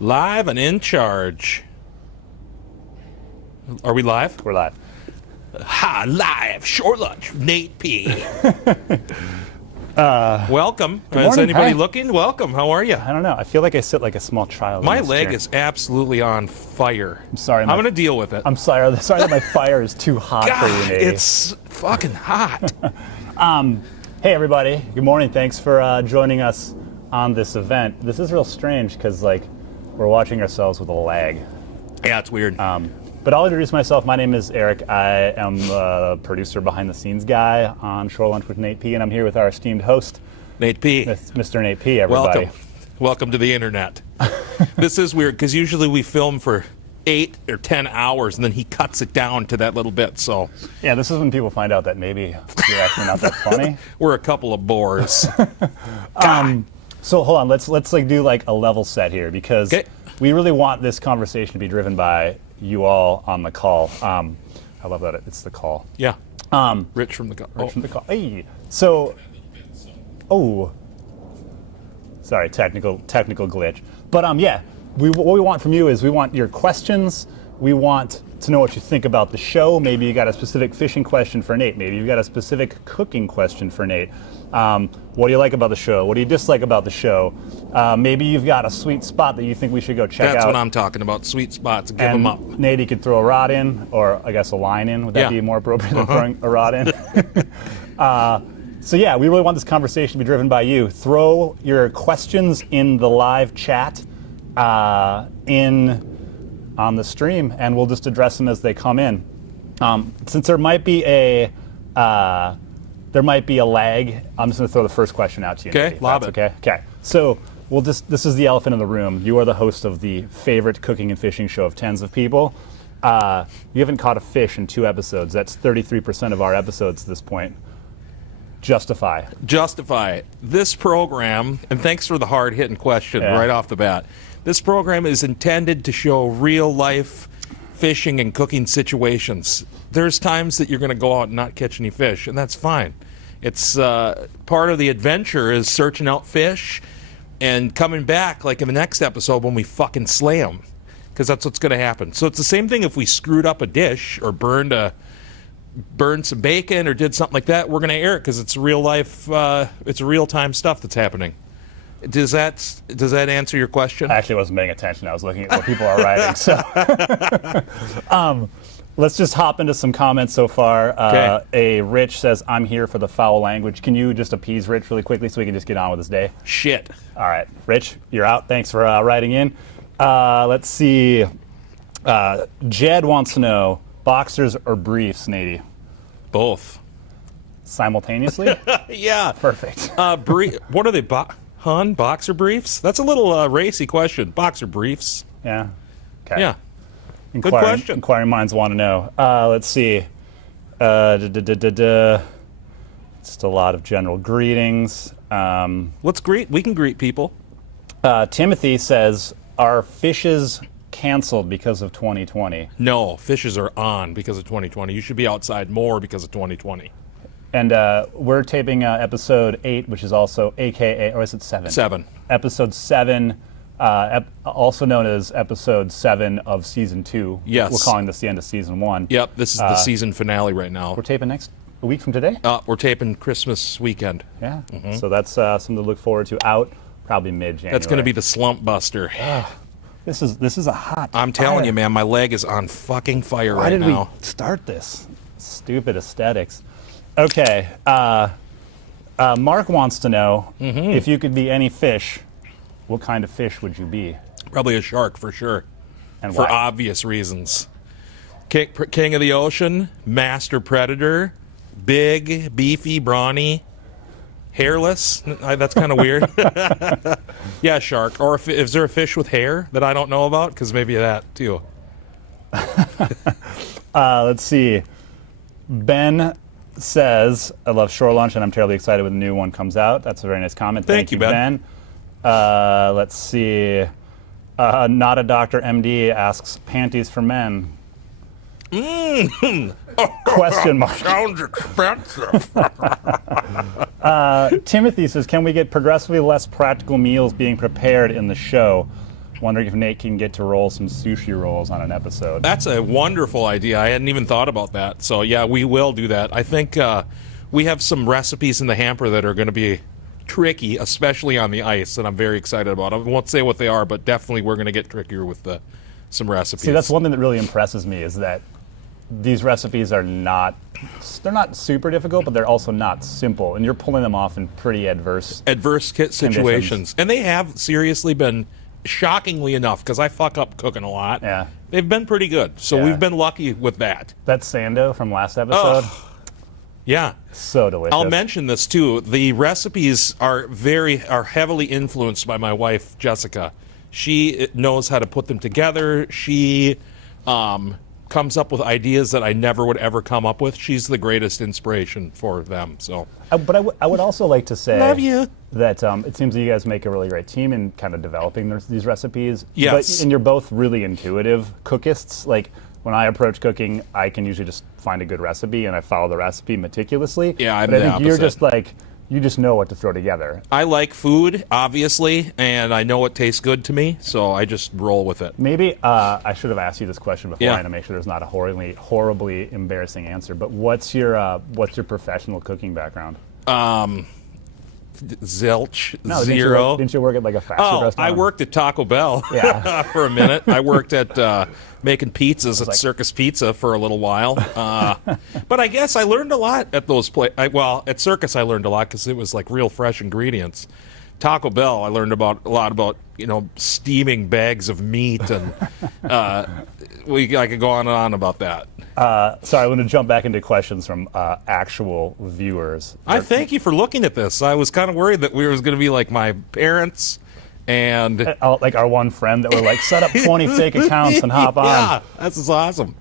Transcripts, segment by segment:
Live and in charge. Are we live? We're live. Ha, live, short lunch, Nate P. Welcome. Good Is morning. anybody Hi. looking? Welcome. How are you? I don't know. I feel like I sit like a small child. My in this leg chair. is absolutely on fire. I'm sorry. I'm going to deal with it. I'm sorry. Sorry that my fire is too hot for you, God, Nate. it's fucking hot. Hey, everybody. Good morning. Thanks for joining us on this event. This is real strange because, like, we're watching ourselves with a lag. Yeah, it's weird. But I'll introduce myself. My name is Errrk. I am the producer, behind-the-scenes guy on Short Lunch with Nate P, and I'm here with our esteemed host, Nate P. Mr. Nate P. Everybody. Welcome to the internet. This is weird because usually we film for 8 or 10 hours and then he cuts it down to that little bit. So Yeah, this is when people find out that maybe you're actually not that funny. we're a couple of bores. So hold on, let's like do like a level set here because 'Kay. we really want this conversation to be driven by you all on the call. I love that it's the call. Yeah. Rich from the Rich from the call. Hey. So, sorry, technical glitch. But yeah, what we want from you is we want your questions. We want to know what you think about the show. Maybe you got a specific fishing question for Nate. Maybe you've got a specific cooking question for Nate. What do you like about the show? What do you dislike about the show? Maybe you've got a sweet spot that you think we should go check That's out. what I'm talking about. Sweet spots. Give and them up. Nate, you could throw a rod in, or I guess a line in. Would that Yeah. be more appropriate than throwing a rod in? So yeah, we really want this conversation to be driven by you. Throw your questions in the live chat on the stream, and we'll just address them as they come in. Since there might be a lag, I'm just going to throw the first question out to you. Okay, Nate, if lob that's it. Okay. Okay. So this is the elephant in the room. You are the host of the favorite cooking and fishing show of tens of people. You haven't caught a fish in 2 episodes. That's 33% of our episodes at this point. Justify. This program, and thanks for the hard-hitting question Yeah. right off the bat. This program is intended to show real-life fishing and cooking situations. There's times that you're going to go out and not catch any fish, and that's fine. It's part of the adventure is searching out fish and coming back like in the next episode when we fucking slay them, because that's what's going to happen. So it's the same thing if we screwed up a dish or burned some bacon or did something like that. We're going to air it because it's real life. It's real time stuff that's happening. Does that answer your question? I actually wasn't paying attention. I was looking at what people are writing. So, let's just hop into some comments so far. Okay. A Rich says, "I'm here for the foul language." Can you just appease Rich really quickly so we can just get on with this day? Shit. All right, Rich, you're out. Thanks for writing in. Let's see. Jed wants to know, boxers or briefs, Nady? Both. Simultaneously? Yeah. Perfect. What are they? Boxer briefs? That's a little racy question. Boxer briefs. Yeah. Okay. Yeah. Good question. Inquiring minds want to know. Let's see. Just a lot of general greetings. Let's greet. We can greet people. Timothy says, "Are fishes canceled because of 2020?" No, fishes are on because of 2020. You should be outside more because of 2020. And we're taping episode 8, which is also AKA, or is it 7? 7. Episode 7, also known as episode 7 of season 2. Yes. We're calling this the end of season 1. Yep. This is the season finale right now. We're taping a week from today? We're taping Christmas weekend. Yeah. So that's something to look forward to. Out probably mid-January. That's going to be the slump buster. This is a hot. I'm telling fire. you, man, my leg is on fucking fire Why right did now. we start this? Stupid aesthetics. Okay. Mark wants to know, if you could be any fish, what kind of fish would you be? Probably a shark for sure. And For why? obvious reasons. King of the ocean, master predator, big, beefy, brawny, hairless. That's kind of weird. Yeah, shark. Or if is there a fish with hair that I don't know about? Because maybe that too. Let's see. Ben says, "I love Shore Lunch, and I'm terribly excited when the new one comes out." That's a very nice comment. Thank you, Ben. Let's see. Not a Doctor MD asks, "Panties for men?" Question mark. Sounds expensive. Timothy says, "Can we get progressively less practical meals being prepared in the show?" Wondering if Nate can get to roll some sushi rolls on an episode. That's a wonderful idea. I hadn't even thought about that. So, yeah, we will do that. I think we have some recipes in the hamper that are going to be tricky, especially on the ice, and I'm very excited about. I won't say what they are, but definitely we're going to get trickier with some recipes. See, that's one thing that really impresses me is that these recipes are not super difficult, but they're also not simple, and you're pulling them off in pretty adverse situations. And they have seriously been, shockingly enough, because I fuck up cooking a lot. Yeah. They've been pretty good, so we've been lucky with that. That sando from last episode. Yeah. So delicious. I'll mention this too. The recipes are heavily influenced by my wife, Jessica. She knows how to put them together. She comes up with ideas that I never would ever come up with. She's the greatest inspiration for them. So, but I would also like to say love you. That it seems that you guys make a really great team in kind of developing these recipes. Yes. And you're both really intuitive cookists. Like, when I approach cooking, I can usually just find a good recipe and I follow the recipe meticulously. Yeah, I'm but the I think you're opposite. just like, you just know what to throw together. I like food, obviously, and I know it tastes good to me, so I just roll with it. Maybe I should have asked you this question beforehand to make sure there's not a horribly embarrassing answer. But what's your professional cooking background? Zilch, No, zero. Didn't you work at like a fast food restaurant? I worked at Taco Bell for a minute. I worked at making pizzas at Circus Pizza for a little while. But I guess I learned a lot at those places. Well, at Circus I learned a lot because it was like real fresh ingredients. Taco Bell, I learned a lot about steaming bags of meat, and I could go on and on about that. Sorry, I'm going to jump back into questions from actual viewers. I thank you for looking at this. I was kind of worried that we was going to be like my parents and like our one friend that were like, set up 20 fake accounts and hop on. Yeah, that's awesome.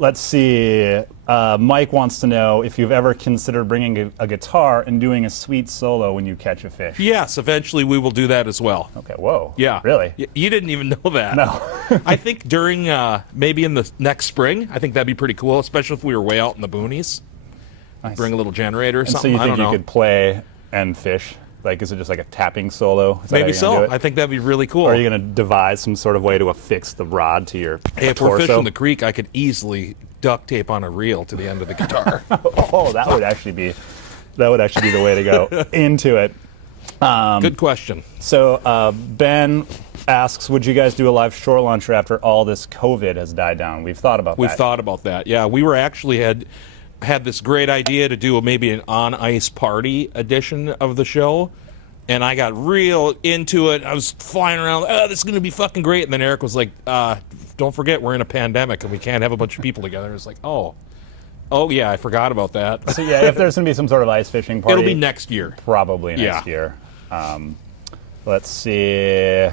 Let's see. Mike wants to know if you've ever considered bringing a guitar and doing a sweet solo when you catch a fish. Yes, eventually we will do that as well. Okay, whoa. Yeah. Really? You didn't even know that. No. I think during, maybe in the next spring, I think that'd be pretty cool, especially if we were way out in the boonies. Nice. Bring a little generator or And something. so you I think don't know. you could play and fish? Like, is it just like a tapping solo? Is that how Maybe you're gonna do so. it? I think that'd be really cool. Or are you going to devise some sort of way to affix the rod to your Hey, if torso? we're fishing the creek, I could easily duct tape on a reel to the end of the guitar. Oh, that would actually be the way to go into it. Good question. So Ben asks, would you guys do a live shore launcher after all this COVID has died down? We've thought about that. We've thought about that. Yeah, we were actually had this great idea to do maybe an on-ice party edition of the show, and I got real into it. I was flying around, this is going to be fucking great, and then Errrk was like, don't forget, we're in a pandemic, and we can't have a bunch of people together. It's like, oh yeah, I forgot about that. So yeah, if there's going to be some sort of ice fishing party. It'll be next year. Probably next year. Let's see.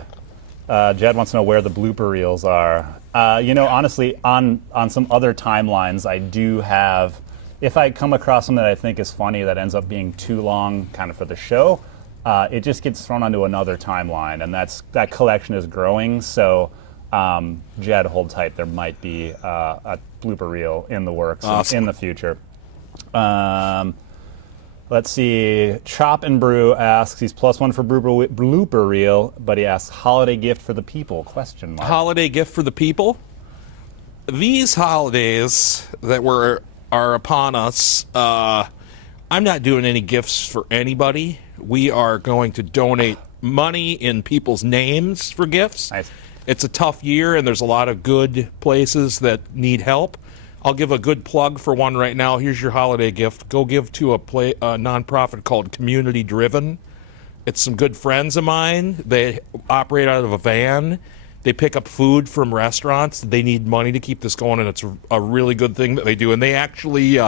Jed wants to know where the blooper reels are. Honestly, on some other timelines, I do have. If I come across something that I think is funny that ends up being too long, kind of for the show, it just gets thrown onto another timeline, and that collection is growing. So, Jed, hold tight. There might be a blooper reel in the works in the future. Let's see. Chop and Brew asks, he's +1 for blooper reel, but he asks, holiday gift for the people? ? Holiday gift for the people? These holidays that are upon us, I'm not doing any gifts for anybody. We are going to donate money in people's names for gifts. Nice. It's a tough year, and there's a lot of good places that need help. I'll give a good plug for one right now. Here's your holiday gift. Go give to a nonprofit called Community Driven. It's some good friends of mine. They operate out of a van. They pick up food from restaurants. They need money to keep this going, and it's a really good thing that they do. And they actually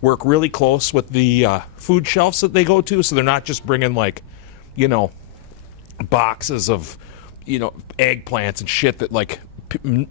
work really close with the food shelves that they go to, so they're not just bringing, boxes of, eggplants and shit that,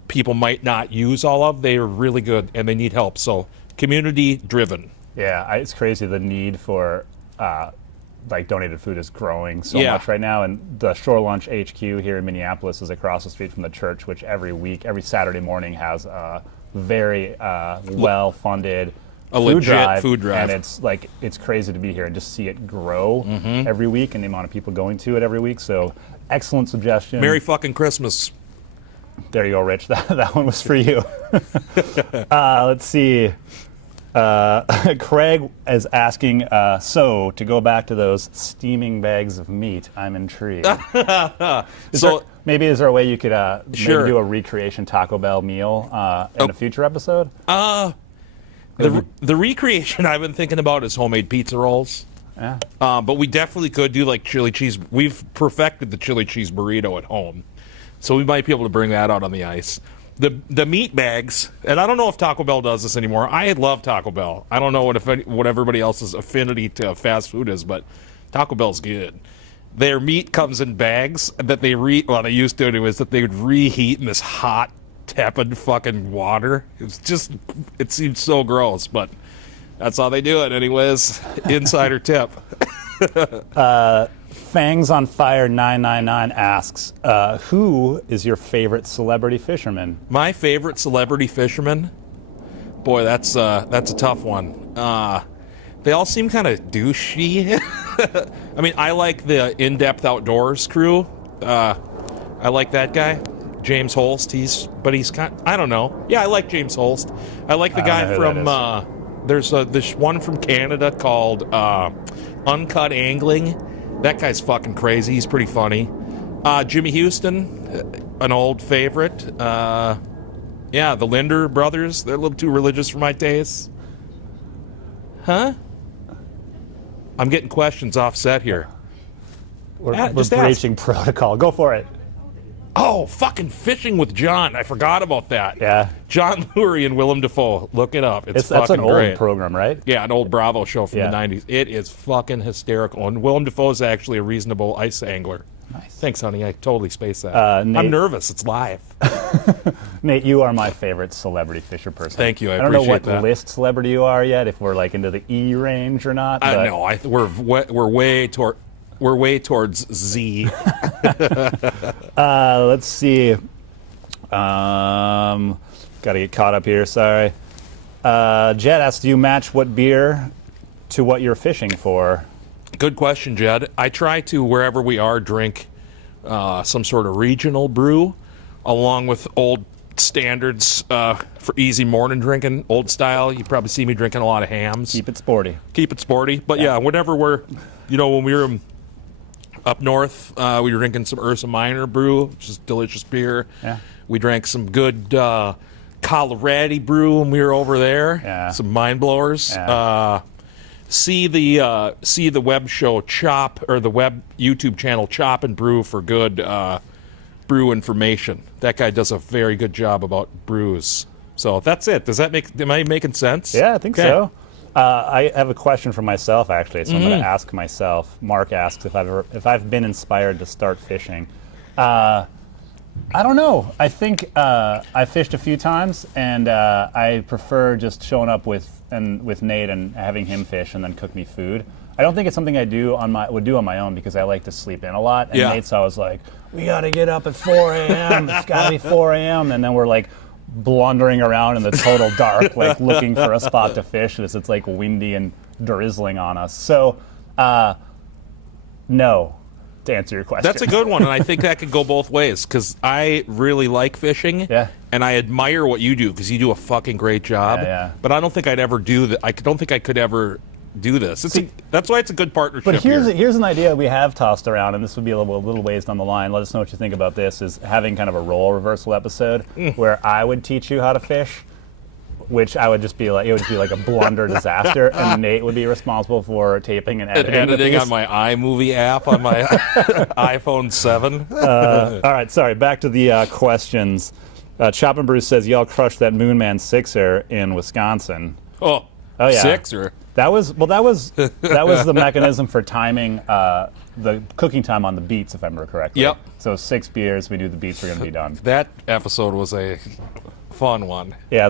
people might not use all of. They are really good, and they need help. So, community driven. Yeah, it's crazy. The need for donated food is growing so much right now. And the Shore Lunch HQ here in Minneapolis is across the street from the church, which every Saturday morning has a very well-funded food drive. And it's crazy to be here and just see it grow every week, and the amount of people going to it every week. So excellent suggestion. Merry fucking Christmas. There you go, Rich. That one was for you. Let's see. Craig is asking, so to go back to those steaming bags of meat, I'm intrigued. Is there a way you could Sure. maybe do a recreation Taco Bell meal in a future episode? The recreation I've been thinking about is homemade pizza rolls. Yeah. But we definitely could do like chili cheese. We've perfected the chili cheese burrito at home, so we might be able to bring that out on the ice. The meat bags, and I don't know if Taco Bell does this anymore. I love Taco Bell. I don't know what everybody else's affinity to fast food is, but Taco Bell's good. Their meat comes in bags that they used to do is that they would reheat in this hot, tepid fucking water. It seems so gross, but that's how they do it anyways. Insider tip. Fangs on Fire 999 asks, who is your favorite celebrity fisherman? My favorite celebrity fisherman? Boy, that's a tough one. They all seem kind of douchey. I mean, I like the In-Depth Outdoors crew. I like that guy. James Holst, he's I don't know. Yeah, I like James Holst. I like the guy from there's this one from Canada called Uncut Angling. That guy's fucking crazy. He's pretty funny. Jimmy Houston, an old favorite. Yeah, the Linder brothers. They're a little too religious for my taste. Huh? I'm getting questions offset here. We're breaching protocol. Go for it. Oh, fucking Fishing with John. I forgot about that. Yeah. John Lurie and Willem Dafoe. Look it up. That's an great. old program, right? Yeah, an old Bravo show from the 90s. It is fucking hysterical. And Willem Dafoe is actually a reasonable ice angler. Nice. Thanks, honey. I totally spaced that. Nate, I'm nervous. It's live. Nate, you are my favorite celebrity fisher person. Thank you. I don't know appreciate what that. list celebrity you are yet, if we're like into the E range or not. No, we're way towards Z. Let's see. Got to get caught up here. Sorry. Jed asks, do you match what beer to what you're fishing for? Good question, Jed. I try to, wherever we are, drink some sort of regional brew, along with old standards for easy morning drinking, old style. You probably see me drinking a lot of hams. Keep it sporty. But yeah, whenever when we were up north, we were drinking some Ursa Minor brew, which is delicious beer. Yeah. We drank some good Colorado brew when we were over there. Yeah. Some mind blowers. Yeah. See the web show Chop, or the web YouTube channel Chop and Brew for good brew information. That guy does a very good job about brews. So that's it. Am I making sense? Yeah, I think so. I have a question for myself, actually, so I'm going to ask myself. Mark asks if I've been inspired to start fishing. I don't know. I think I fished a few times, and I prefer just showing up with Nate and having him fish and then cook me food. I don't think it's something I would do on my own, because I like to sleep in a lot. And Nate's always like, we got to get up at 4 a.m. It's got to be 4 a.m. And then we're like blundering around in the total dark, like looking for a spot to fish as it's like windy and drizzling on us. So, no, to answer your question. That's a good one, and I think that could go both ways, because I really like fishing, and I admire what you do, because you do a fucking great job. But I don't think I'd ever do that. I don't think I could ever do this. That's why it's a good partnership. But here's an idea we have tossed around, and this would be a little ways down the line. Let us know what you think about this, is having kind of a role reversal episode where I would teach you how to fish, which I would just be like, it would be like a blunder disaster, and Nate would be responsible for taping and editing on my iMovie app on my iPhone 7. All right, sorry, back to the questions. Chop and Bruce says, y'all crushed that Moonman sixer in Wisconsin. Oh yeah. Sixer? That was the mechanism for timing the cooking time on the beets, if I remember correctly. Yep. So 6 beers, we do the beets, we're going to be done. That episode was a fun one. Yeah,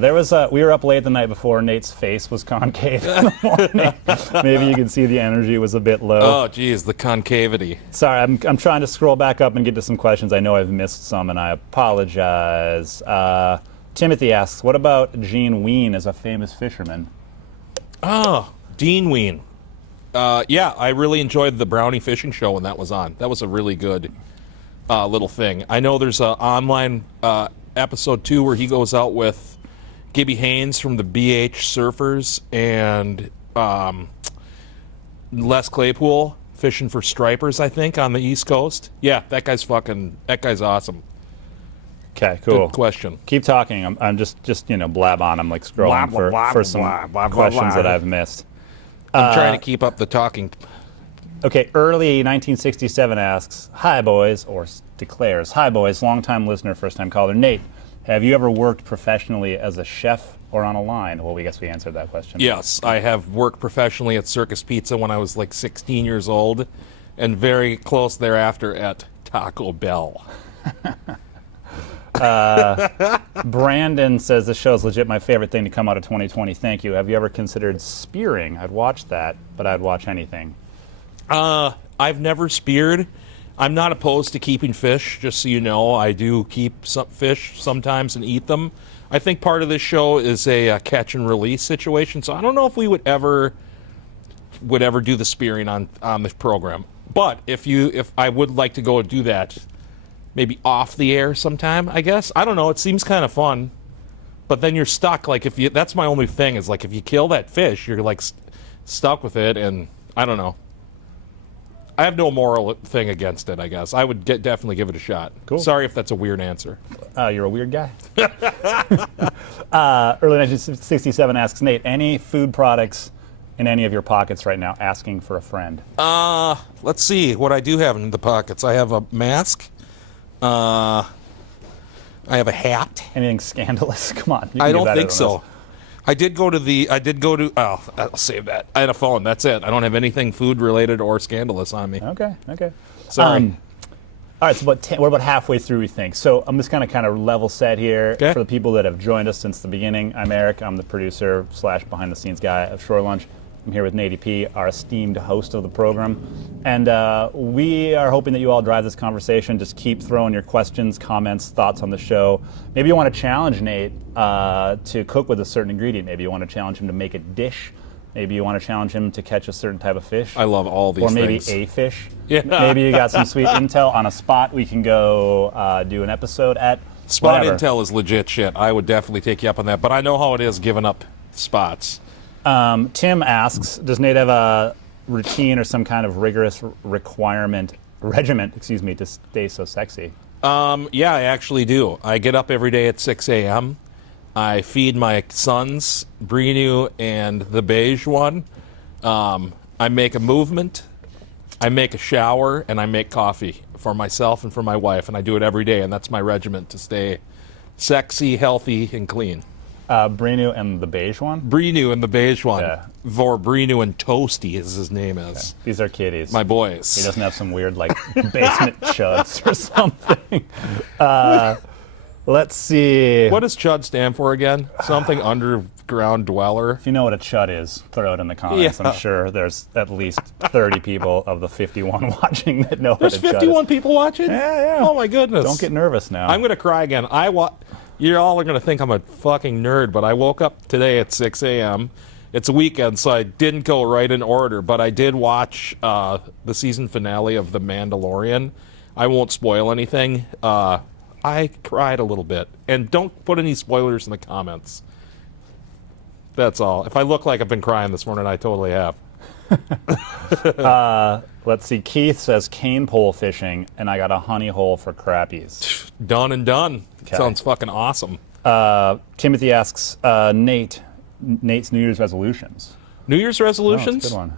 we were up late the night before. Nate's face was concave in the morning. Maybe you can see the energy was a bit low. Oh, geez, the concavity. Sorry, I'm trying to scroll back up and get to some questions. I know I've missed some, and I apologize. Timothy asks, what about Gene Ween as a famous fisherman? Oh, Dean Ween. Yeah, I really enjoyed the Brownie Fishing Show when that was on. That was a really good little thing. I know there's an online episode 2 where he goes out with Gibby Haynes from the BH Surfers and Les Claypool fishing for stripers, I think, on the East Coast. Yeah, that guy's awesome. Okay, cool. Good question. Keep talking. I'm just blab on. I'm like scrolling for some questions that I've missed. I'm trying to keep up the talking. Okay, early 1967 asks, "Hi boys," or declares, "Hi boys, long-time listener, first-time caller. Nate, have you ever worked professionally as a chef or on a line?" Well, we guess we answered that question. Yes, I have worked professionally at Circus Pizza when I was like 16 years old, and very close thereafter at Taco Bell. Brandon says, "This show is legit my favorite thing to come out of 2020. Thank you. Have you ever considered spearing?" I'd watch that, but I'd watch anything. I've never speared. I'm not opposed to keeping fish, just so you know. I do keep some fish sometimes and eat them. I think part of this show is a catch and release situation, so I don't know if we would ever do the spearing on this program. But if I would like to go and do that, maybe off the air sometime, I guess. I don't know. It seems kind of fun, but then you're stuck. Like that's my only thing is like if you kill that fish, you're like stuck with it, and I don't know. I have no moral thing against it, I guess. I would definitely give it a shot. Cool. Sorry if that's a weird answer. You're a weird guy. Early 1967 asks, "Nate, any food products in any of your pockets right now?" Asking for a friend. Let's see what I do have in the pockets. I have a mask. I have a hat. Anything scandalous? Come on. I don't think so. I did go to. Oh, I'll save that. I had a phone. That's it. I don't have anything food related or scandalous on me. Okay. Sorry. All right, so we're about halfway through, we think. So I'm just going to kind of level set here Okay. for the people that have joined us since the beginning. I'm Errrk. I'm the producer / behind the scenes guy of Shore Lunch. I'm here with Nate P., our esteemed host of the program. And we are hoping that you all drive this conversation. Just keep throwing your questions, comments, thoughts on the show. Maybe you want to challenge Nate to cook with a certain ingredient. Maybe you want to challenge him to make a dish. Maybe you want to challenge him to catch a certain type of fish. I love all these things. Or maybe things. a fish. Yeah. Maybe you got some sweet intel on a spot we can go do an episode at. Spot Whatever. intel is legit shit. I would definitely take you up on that, but I know how it is giving up spots. Tim asks, "Does Nate have a routine or some kind of rigorous regiment, to stay so sexy?" Yeah, I actually do. I get up every day at 6 a.m. I feed my sons, Brinu and the beige one. I make a movement. I make a shower, and I make coffee for myself and for my wife, and I do it every day, and that's my regiment to stay sexy, healthy, and clean. Brinu and the beige one? Brinu and the beige one. Yeah. For Brinu and Toasty, as his name is. Okay. These are kitties. My boys. He doesn't have some weird, like, basement chuds or something. Let's see. What does CHUD stand for again? Something underground dweller. If you know what a chud is, throw it in the comments. Yeah. I'm sure there's at least 30 people of the 51 watching that know There's what a chud 51 is. people watching? Yeah. Oh my goodness. Don't get nervous now. I'm going to cry again. You all are going to think I'm a fucking nerd, but I woke up today at 6 a.m. It's a weekend, so I didn't go right in order, but I did watch the season finale of The Mandalorian. I won't spoil anything. I cried a little bit. And don't put any spoilers in the comments. That's all. If I look like I've been crying this morning, I totally have. Let's see. Keith says cane pole fishing, and I got a honey hole for crappies. Done and done. Okay. Sounds fucking awesome. Timothy asks, Nate's New Year's resolutions. New Year's Oh, resolutions? that's a good one.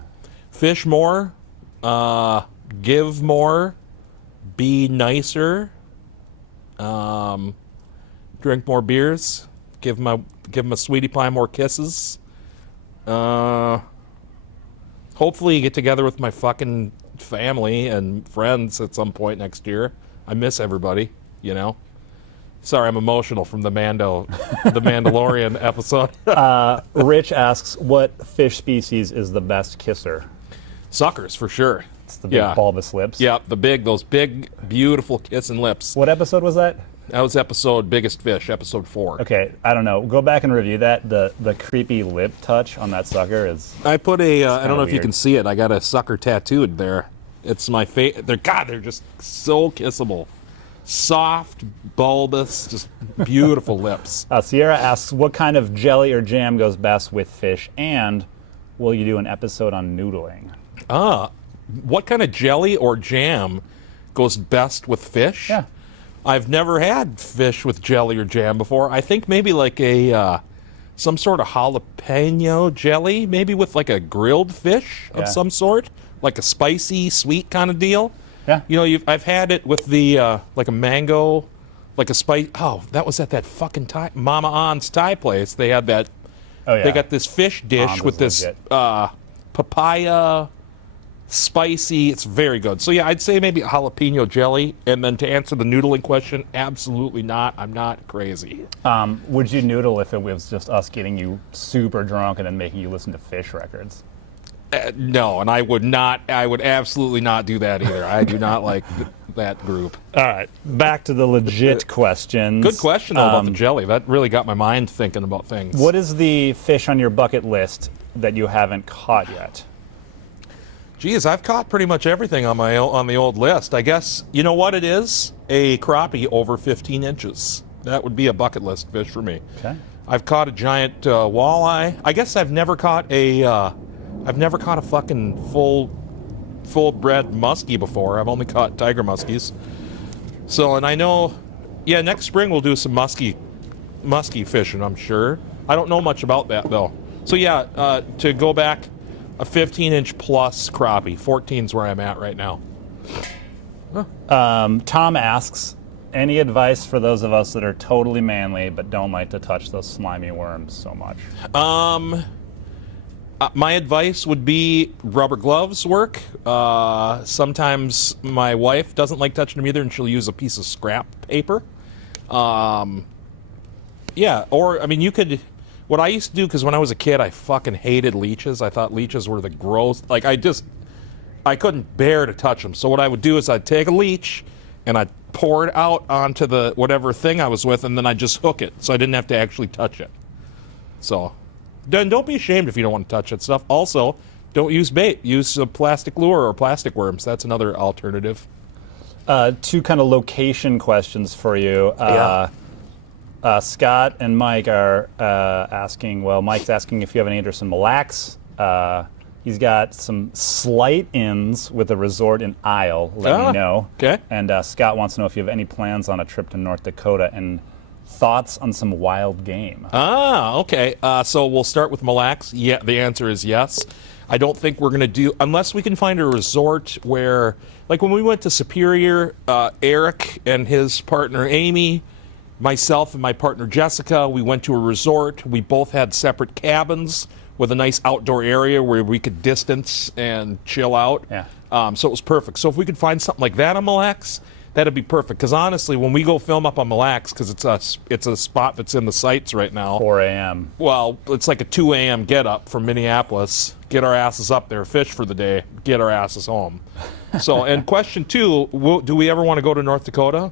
Fish more, give more, be nicer, drink more beers, give my sweetie pie more kisses. Hopefully get together with my fucking family and friends at some point next year. I miss everybody, you know. Sorry, I'm emotional from the Mandalorian episode. Rich asks, what fish species is the best kisser? Suckers, for sure. It's the big bulbous lips. Yeah, those big, beautiful kissing lips. What episode was that? That was Biggest Fish, episode 4. Okay, I don't know. Go back and review that. The creepy lip touch on that sucker is... I put I don't know if you weird. can see it. I got a sucker tattooed there. It's my they're just so kissable. Soft, bulbous, just beautiful lips. Sierra asks, what kind of jelly or jam goes best with fish, and will you do an episode on noodling? What kind of jelly or jam goes best with fish? Yeah. I've never had fish with jelly or jam before. I think maybe like a some sort of jalapeno jelly, maybe with like a grilled fish of some sort, like a spicy, sweet kind of deal. Yeah. You know, I've had it with the like a mango, like a spice. Oh, that was at that fucking Mama On's Thai place. They had that. Oh, yeah. They got this fish dish On's with is this legit. papaya, spicy. It's very good. So yeah, I'd say maybe a jalapeno jelly. And then to answer the noodling question, absolutely not. I'm not crazy. Would you noodle if it was just us getting you super drunk and then making you listen to Fish records? No, and I would not. I would absolutely not do that either. I do not like that group. All right, back to the legit questions. Good question though about the jelly. That really got my mind thinking about things. What is the fish on your bucket list that you haven't caught yet? Geez, I've caught pretty much everything on the old list. I guess you know what it is? A crappie over 15 inches. That would be a bucket list fish for me. Okay. I've caught a giant walleye. I guess I've never caught a fucking full-bred muskie before. I've only caught tiger muskies. So, and I know, yeah, next spring we'll do some muskie fishing, I'm sure. I don't know much about that though. So yeah, to go back, a 15-inch plus crappie. 14's where I'm at right now. Tom asks, any advice for those of us that are totally manly but don't like to touch those slimy worms so much? My advice would be rubber gloves work. Sometimes my wife doesn't like touching them either, and she'll use a piece of scrap paper. Yeah, or, I mean, you could... What I used to do, because when I was a kid, I fucking hated leeches. I thought leeches were the gross... Like, I couldn't bear to touch them. So what I would do is I'd take a leech, and I'd pour it out onto the whatever thing I was with, and then I'd just hook it, so I didn't have to actually touch it. So... Then don't be ashamed if you don't want to touch that stuff. Also, don't use bait. Use a plastic lure or plastic worms. That's another alternative. Two kind of location questions for you. Scott and Mike are asking, well, Mike's asking if you have any interest in Mille Lacs. He's got some slight ins with a resort in Isle, let me know. Okay. And Scott wants to know if you have any plans on a trip to North Dakota and thoughts on some wild game. Okay. So we'll start with Mille Lacs. Yeah, the answer is yes. I don't think we're going to do, unless we can find a resort where, like when we went to Superior, Errrk and his partner Amy, myself and my partner Jessica, we went to a resort. We both had separate cabins with a nice outdoor area where we could distance and chill out. Yeah. So it was perfect. So if we could find something like that on Mille Lacs, that'd be perfect. Because honestly, when we go film up on Mille Lacs, because it's a spot that's in the sights right now. 4 a.m. Well, it's like a 2 a.m. get up from Minneapolis, get our asses up there, fish for the day, get our asses home. So, and question two, do we ever want to go to North Dakota?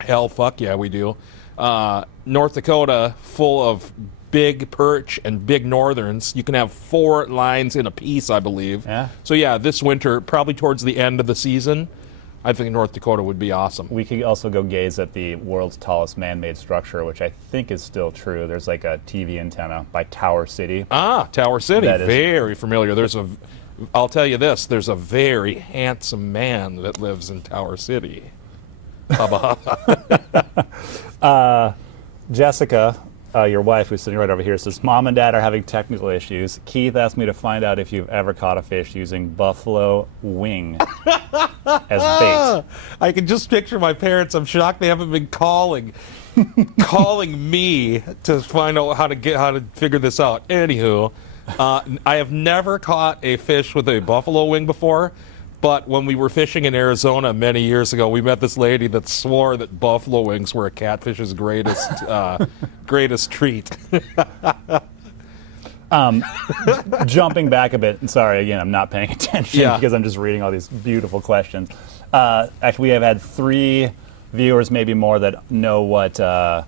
Hell, fuck yeah, we do. North Dakota, full of big perch and big northerns. You can have 4 lines in a piece, I believe. Yeah. So yeah, this winter, probably towards the end of the season, I think North Dakota would be awesome. We could also go gaze at the world's tallest man-made structure, which I think is still true. There's like a TV antenna by Tower City. Tower City, That is- very familiar. I'll tell you this, there's a very handsome man that lives in Tower City. Jessica, your wife, who's sitting right over here, says, Mom and Dad are having technical issues. Keith asked me to find out if you've ever caught a fish using buffalo wing as bait. I can just picture my parents. I'm shocked they haven't been calling me to find out how to figure this out. Anywho, I have never caught a fish with a buffalo wing before. But when we were fishing in Arizona many years ago, we met this lady that swore that buffalo wings were a catfish's greatest treat. Jumping back a bit, and sorry, again, I'm not paying attention Yeah. because I'm just reading all these beautiful questions. Actually, we have had 3 viewers, maybe more, that know what a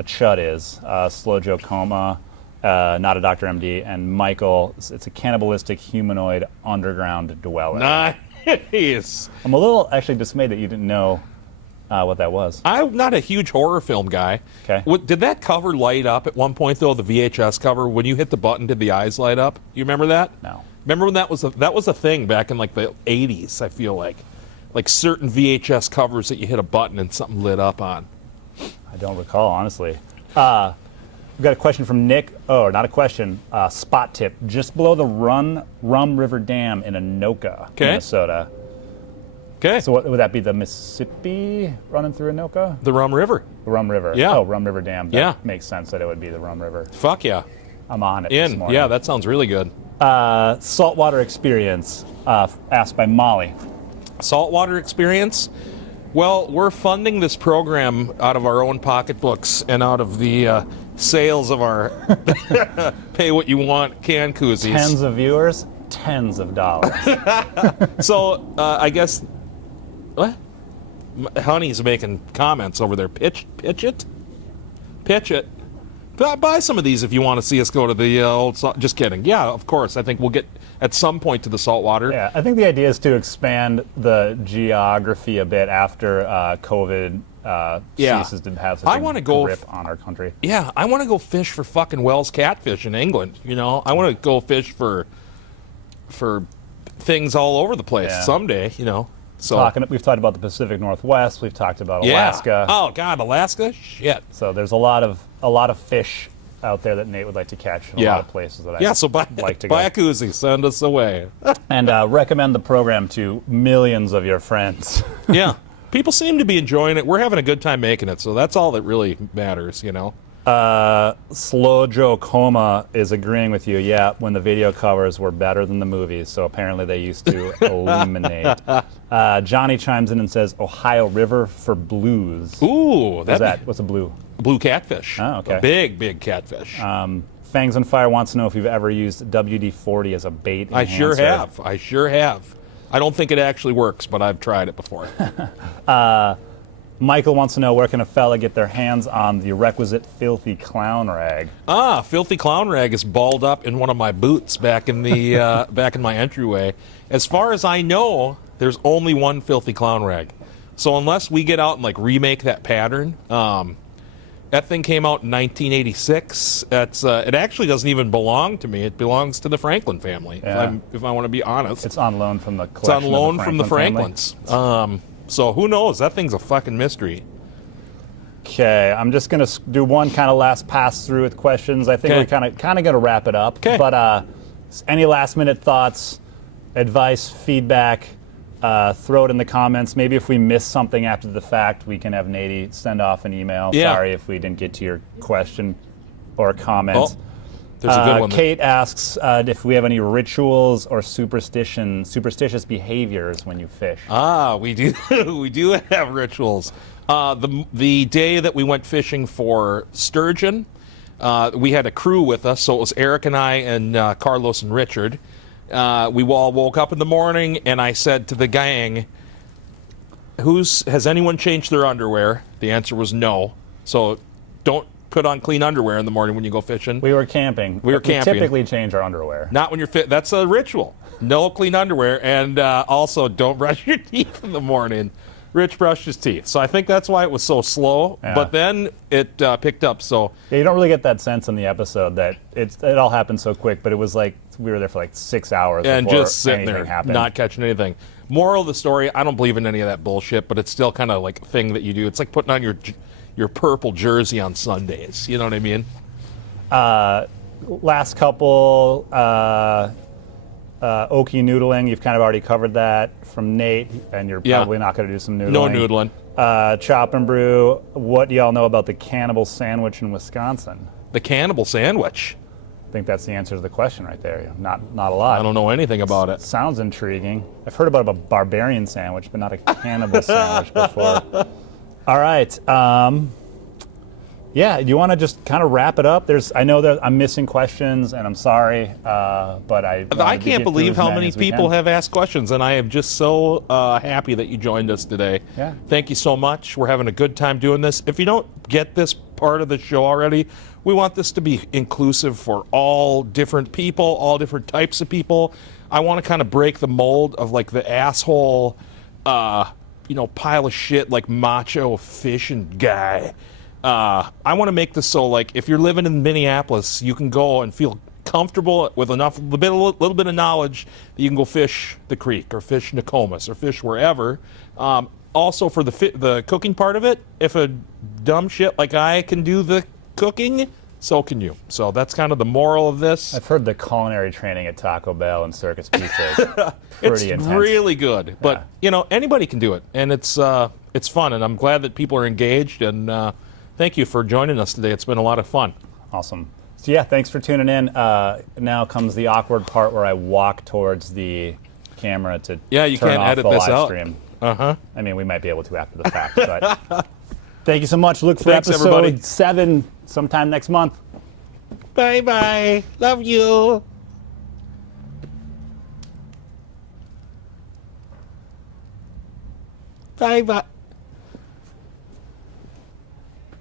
chud is. Slow Joe Coma, not a Dr. MD, and Michael, it's a cannibalistic humanoid underground dweller. Nice. I'm a little actually dismayed that you didn't know what that was. I'm not a huge horror film guy. Okay. Did that cover light up at one point, though, the VHS cover? When you hit the button, did the eyes light up? You remember that? No. Remember when that was a thing back in like the 80s, I feel like. Like certain VHS covers that you hit a button and something lit up on. I don't recall, honestly. We've got a question from Nick. Oh, not a question. Spot tip. Just below the Rum River Dam in Anoka, Minnesota. Okay. So what would that be? The Mississippi running through Anoka? The Rum River. The Rum River. Yeah. Oh, Rum River Dam. That Yeah. makes sense that it would be the Rum River. Fuck yeah. I'm on it this morning. Yeah, that sounds really good. Saltwater experience, asked by Molly. Saltwater experience? Well, we're funding this program out of our own pocketbooks and out of the sales of our pay what you want can koozies. Tens of viewers, tens of dollars. So I guess what? Honey's making comments over there. Pitch it. Buy some of these if you want to see us go to the old. Just kidding. Yeah, of course. I think we'll get at some point to the saltwater. Yeah, I think the idea is to expand the geography a bit after COVID ceases to have such a grip on our country. Yeah, I want to go fish for fucking Wells catfish in England. You know, I want to go fish for things all over the place someday. You know, so we've talked about the Pacific Northwest. We've talked about Alaska. Oh God, Alaska, shit. So there's a lot of fish out there that Nate would like to catch in a lot of places that I so like to go. Buy a koozie, send us away. And recommend the program to millions of your friends. Yeah. People seem to be enjoying it. We're having a good time making it, so that's all that really matters, you know. Slow Joe Coma is agreeing with you. Yeah, when the video covers were better than the movies, so apparently they used to illuminate. Johnny chimes in and says, Ohio River for blues. Ooh, What's a blue? Blue catfish. Oh, okay. A big catfish. Fangs on Fire wants to know if you've ever used WD-40 as a bait enhancer. I sure have. I don't think it actually works, but I've tried it before. Michael wants to know where can a fella get their hands on the requisite filthy clown rag. Filthy clown rag is balled up in one of my boots back in the back in my entryway. As far as I know, there's only one filthy clown rag. So unless we get out and like remake that pattern, that thing came out in 1986. It actually doesn't even belong to me. It belongs to the Franklin family. Yeah. If I want to be honest, it's on loan from the collection. It's on loan from the Franklin Franklins. So who knows? That thing's a fucking mystery. Okay, I'm just gonna do one kind of last pass through with questions. I think we're kind of gonna wrap it up. Okay. But any last minute thoughts, advice, feedback? Throw it in the comments. Maybe if we miss something after the fact, we can have Nady send off an email. Yeah. Sorry if we didn't get to your question or comment. Oh, there's a good one. Kate asks if we have any rituals or superstitious behaviors when you fish. We do. We do have rituals. The day that we went fishing for sturgeon, we had a crew with us, so it was Errrk and I and Carlos and Richard. We all woke up in the morning, and I said to the gang, has anyone changed their underwear? The answer was no. So don't put on clean underwear in the morning when you go fishing. We were camping. We typically change our underwear. Not when you're fit. That's a ritual. No clean underwear, and also don't brush your teeth in the morning. Rich brushed his teeth. So I think that's why it was so slow. Yeah. But then it picked up. So yeah, you don't really get that sense in the episode that it all happened so quick, but it was like we were there for like 6 hours and before just sitting there, happened. not catching anything. Moral of the story, I don't believe in any of that bullshit, but it's still kind of like a thing that you do. It's like putting on your purple jersey on Sundays. You know what I mean? Last couple, okie noodling, you've kind of already covered that from Nate, and you're probably not going to do some noodling. No noodling. Chop and Brew, what do y'all know about the cannibal sandwich in Wisconsin? The cannibal sandwich? I think that's the answer to the question right there. Not a lot. I don't know anything about it. Sounds intriguing. I've heard about a barbarian sandwich, but not a cannibal sandwich before. All right. Yeah, do you want to just kind of wrap it up? I know that I'm missing questions, and I'm sorry, but I can't believe how many people have asked questions, and I am just so happy that you joined us today. Yeah. Thank you so much. We're having a good time doing this. If you don't get this part of the show already, we want this to be inclusive for all different people, all different types of people. I want to kind of break the mold of like the asshole, pile of shit like macho fishing guy. I want to make this so like if you're living in Minneapolis, you can go and feel comfortable with enough little bit of knowledge that you can go fish the creek or fish Nokomis or fish wherever. Also for the cooking part of it, if a dumb shit like I can do the cooking, so can you. So that's kind of the moral of this. I've heard the culinary training at Taco Bell and Circus Pizza is pretty intense. It's really good, but anybody can do it, and it's fun, and I'm glad that people are engaged. And thank you for joining us today. It's been a lot of fun. Awesome. So yeah, thanks for tuning in. Now comes the awkward part where I walk towards the camera to you turn can't off edit the this live out. stream. Uh-huh. I mean, we might be able to after the fact, but thank you so much. Look for Thanks, episode everybody. 7 sometime next month. Bye-bye. Love you. Bye-bye.